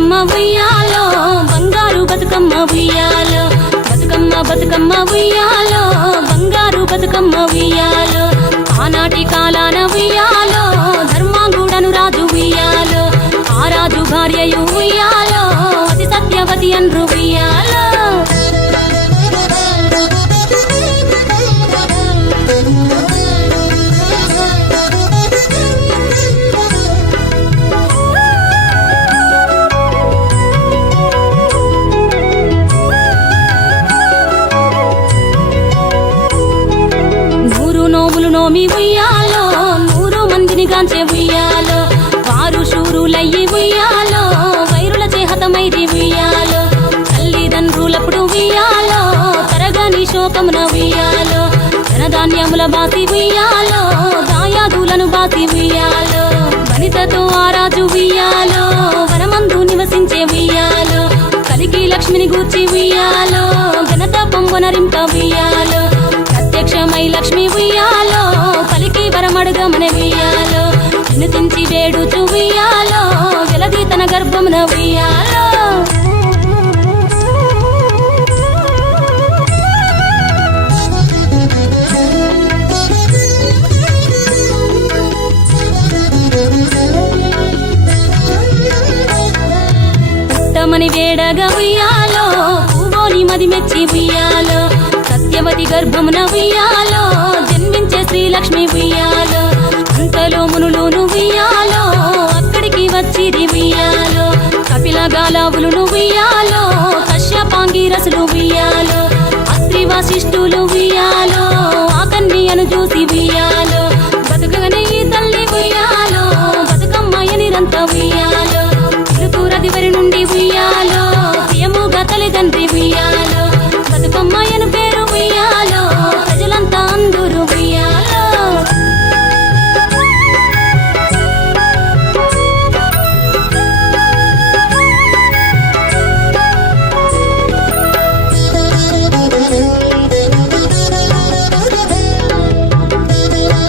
బతుకమ్మ ఉయ్యాలో బంగారు బతుకమ్మ ఉయ్యాలో బతుకమ్మ బతుకమ్మ ఉయ్యాలో బంగారు బతుకమ్మ ఉయ్యాలో ఆనాటి కాలాన ఉయ్యాలో ధర్మాంగుడను రాజు ఉయ్యాలో ఆ రాజు భార్యయు ఉయ్యాలో అతి సత్యవతి అన్రు ఉయ్యాలో నోమి ఉయ్యాలో 100 మందిని గాంచే ఉయ్యాలో వారు శూరులయ్యి ఉయ్యాలో వైరుల చేహతమైది ఉయ్యాలో తల్లిదండ్రులప్పుడు ఉయ్యాలో తరగని శోకమున ఉయ్యాలో ధనధాన్యముల బాసి ఉయ్యాలో దాయాదులను బాసి ఉయ్యాలో వనితతో ఆ రాజు ఉయ్యాలో వనమందు నివసించే ఉయ్యాలో కలికి లక్ష్మిని గూర్చి ఉయ్యాలో ఘనత పొంగనరింప ఉయ్యాలో ప్రత్యక్షమై లక్ష్మి ఉయ్యాలో పలికి వరమడుగమన ఉయ్యాలో వినుతించి వేడుచు ఉయ్యాలో వెలది తన గర్భమున ఉయ్యాలో పుట్టమని వేడగా ఉయ్యాలో పూవోని మది మెచ్చి ఉయ్యాలో సత్యవతి గర్భమున ఉయ్యాలో జన్మించే శ్రీలక్ష్మి ఉయ్యాలో అంతలో మునులును ఉయ్యాలో అక్కడికి వచ్చిరి ఉయ్యాలో కపిల గాలావులు ఉయ్యాలో కశ్యపాంగిరసులు ఉయ్యాలో అత్రి వశిష్ఠులు ఉయ్యాలో ఆ కన్యను చూసి ఉయ్యాలో